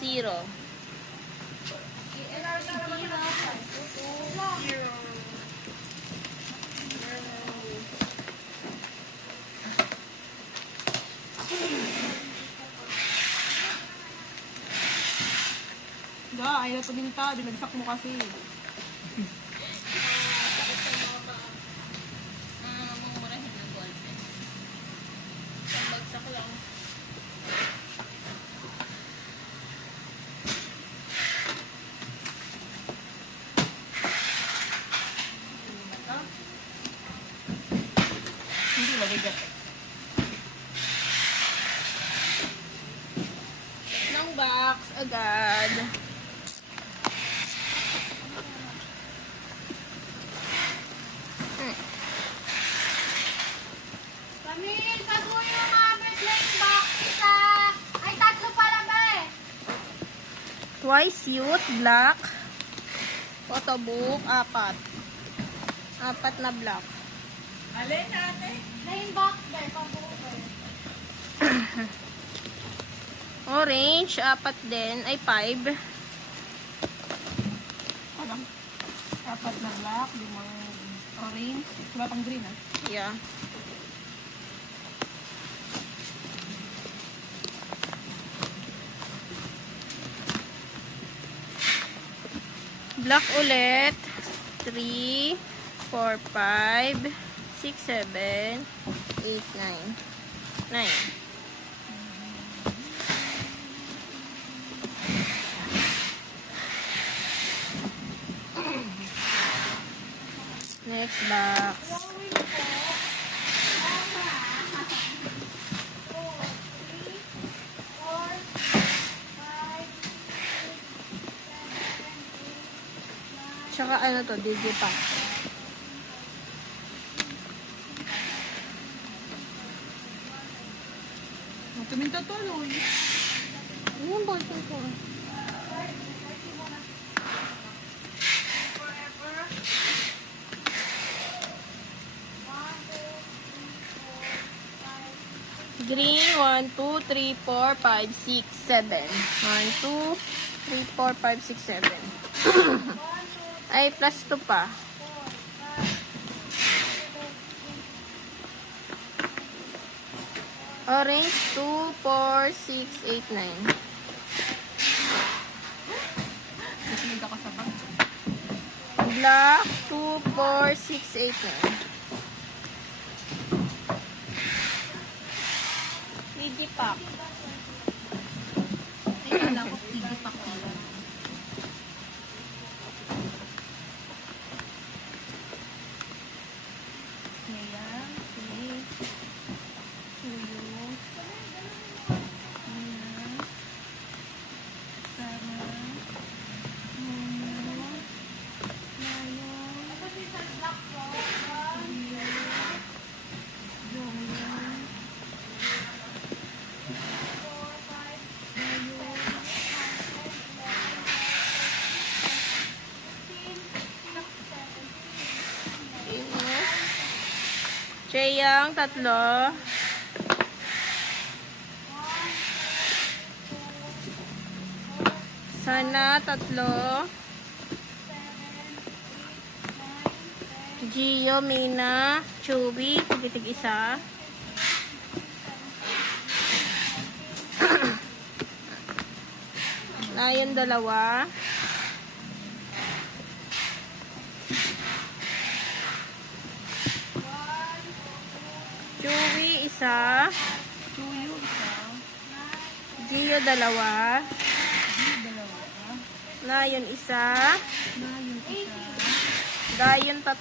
0. Ayaw na paminta. Binagsak mo kasi. Mumurahin ng ballpen. Isang bagsak lang. Hindi mabigat. Ng box agad. Camille, pag-uwi yung mga Bethlehem box. Isa. Ay, 3 pala ba eh? Twice youth, black. Photobook, 4. 4 na black. Alin natin? Plain box ba? Pag-uwi. Orange, 4 din. Ay, 5. Alam. 4 na black, 5 orange. Wala pang green ah. Yeah. Black ulit. 3, 4, 5, 6, 7, 8, 9. 9. Next box. Tsaka ano to, digipack. Tuminta to, ano? Yung ballpen ko. Green, 1, 2, 3, 4, 5, 6, 7. 1, 2, 3, 4, 5, 6, 7. Ay, plus 2 pa. Orange, 2, 4, 6, 8, 9. Tuminta ka sa bag. Black, 2, 4, 6, 8, 9. Digipack. Ay, wala ko digipack nila. Ayan, okay. Tuyo. Ayan. Sara. Momo. Layon. Joyan. Cheyang, 3. Sana, 3. Gio, Mina, Chubby, tigitig isa. Lion, 2. Chewy, 1. Tuyo, isa. Gio, 2. Dalawa. Lion, 1. Na yung isa. Dayon, 3.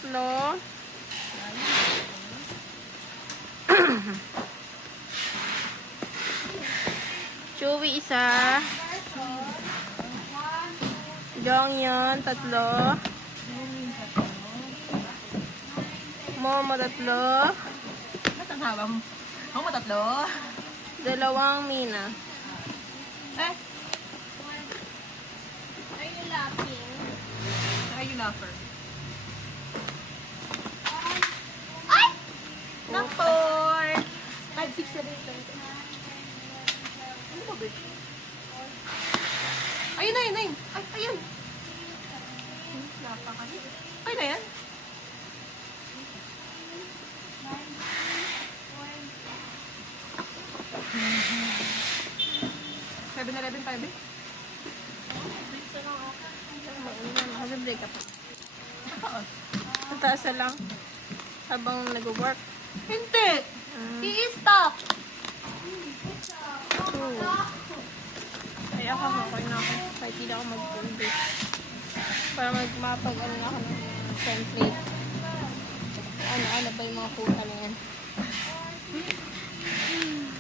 Chewy, 1. Jonghyun, 3. Momo, 3. Ba't ang haba mo? Ako matatlo. 2 Mina. Eh, Are you laughing? saka yung lover. Ay! Naktor! 5, 6, 7, 8, 9. Ano ba, bitch? Ay, ayun. Napakali. Ay na yan. 7-Eleven 5 eh. Mag-break ka pa. Taas. Ang taas na lang. Habang nag-work. Hindi. I-stop. Ay, ako, okay na ako. Kahit hindi ako mag-break. Para mapag-ano na ako ng template. Ano ba yung mga kuta na yan?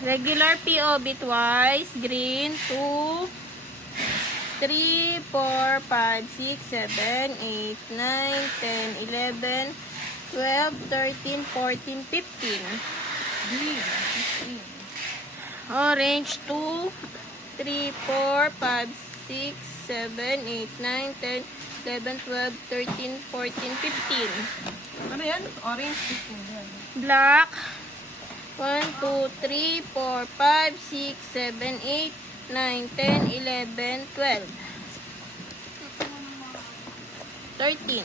Regular POB twice. Green. 2, 3, 4, 5, 6, 7, 8, 9, 10, 11, 12, 13, 14, 15. Green. Orange, 2, 3, 4, 5, 6, 7, 8, 9, 10, 11, 12, 13, 14, 15. Ano yan? Orange 15. Yan. Black, 1, 2, 3, 4, 5, 6, 7, 8, 9, 10, 11, 12. 13.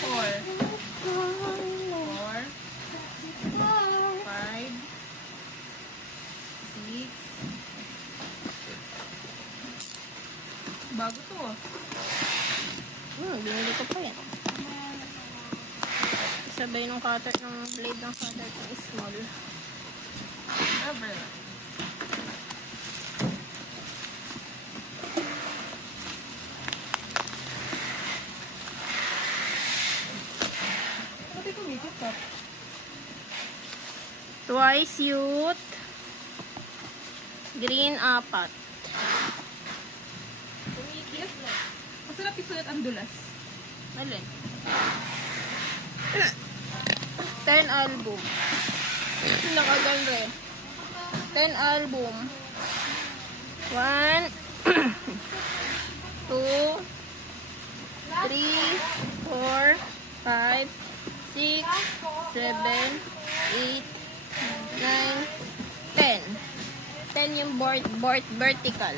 Four. 4, 5, 6. Bago to ah. Binili ko pa yan. Sabay nung cutter, ng blade ng cutter ko is small. Ever. Pati kumikit ka. Twice youth. Green, 4. Kumikit na. Masarap isulat ang dulas. Alin? 10 album. Nakaganda. 10 album. 1, 2, 3, 4, 5, 6, 7, 8, 9, 10. 10 yung board vertical.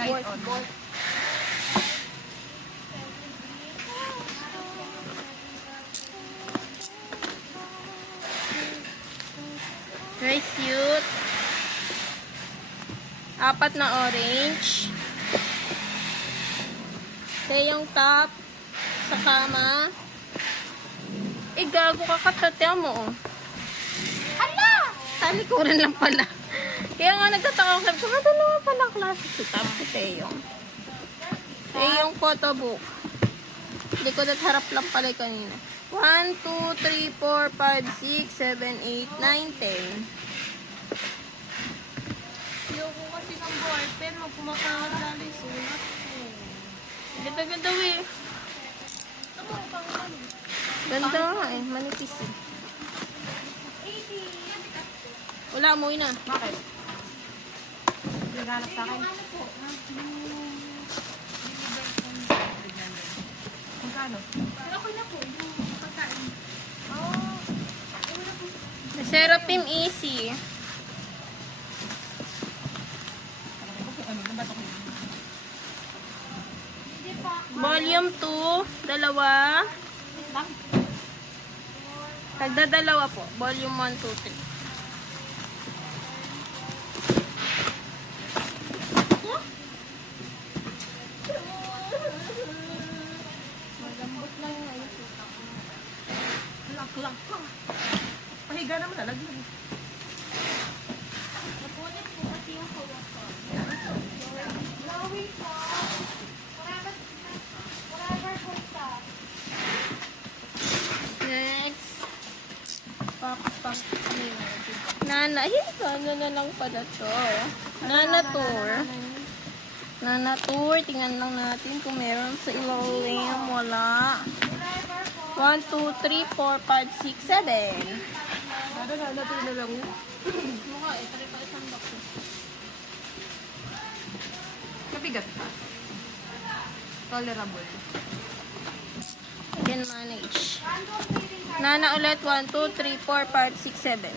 Light on. Rice youth. 4 na orange. Ito yung top sa kama. Gago ka katatya mo. Oh. Hala! Talikuran lang pala. Kaya nga nagtataka ako. Sabi ko, dalawa pala klase si top si Teo. Yung photo book. Hindi ko harap lang pala kanina. 1, 2, 3, 4, 5, 6, 7, 8, 9, 10. Ayoko kasi ng board pen. Huwag kumakalat lalo yung sulat ko. Ganda-ganda eh. Ito mo, pangalan. Ganda nga eh. Manipis eh. 80. Wala, umuwi na. Bakit? Naghanap sa akin. Ano po? Magkano? Pero okay na po. Yung pagkain. Seraphim Easy. Ano ba ito? Hindi pa. Volume 2, dalawa. Lang. Tagdadalawa po. Volume 1, 2, 3. Magambot lang yung ayos. Lak ka. Pahiga naman nalaglag. Napunin po kasi yung hawak ko. Glowing po. Forever po sa. Next. Nana. Nana na lang pala to. Nana Tour. Nana Tour. Tingnan lang natin kung meron sa ilalim. Wala. 1, 2, 3, 4, 5, 6, 7. Natin na lang. Mukha eh. Tari pa isang box. Mabigat pa. Tolerable. I can manage. Random feeling Nana ulit. 1, 2, 3, 4, 5, 6, 7.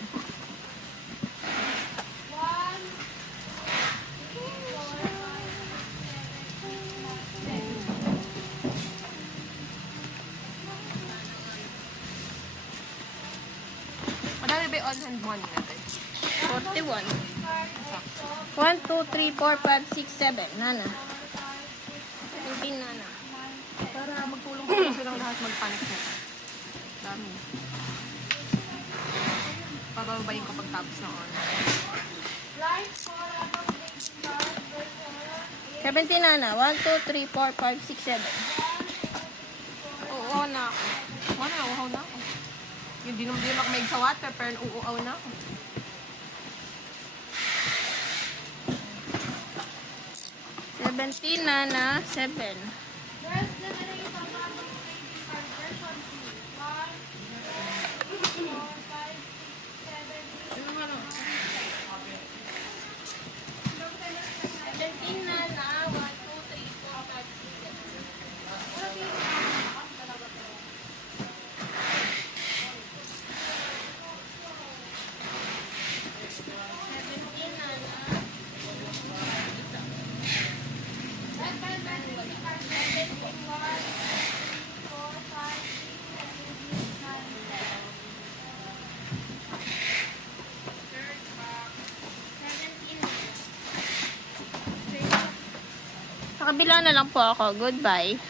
Madami ba yung on-hand money natin? 41. 1, 2, 3, 4, 5, 6, 7. Nana. 17, Nana. Para magtulong-tulong silang lahat magpanik na. Dami. Pababayin ko pagtapos ng on. 17, Nana. 1, 2, 3, 4, 5, 6, 7. Oo na ako. Ano, uhaw na ako. Yung di naman ako maig sa water, pero uuaw na ako. 17, Nana. 7. Where's the name of the trading card version 2? 1, 2, 3, 4, 5, 6, 7, 17, Nana. 1, 2, 3, 4, 5, 6, 7. Sa kabila na lang po ako. Goodbye.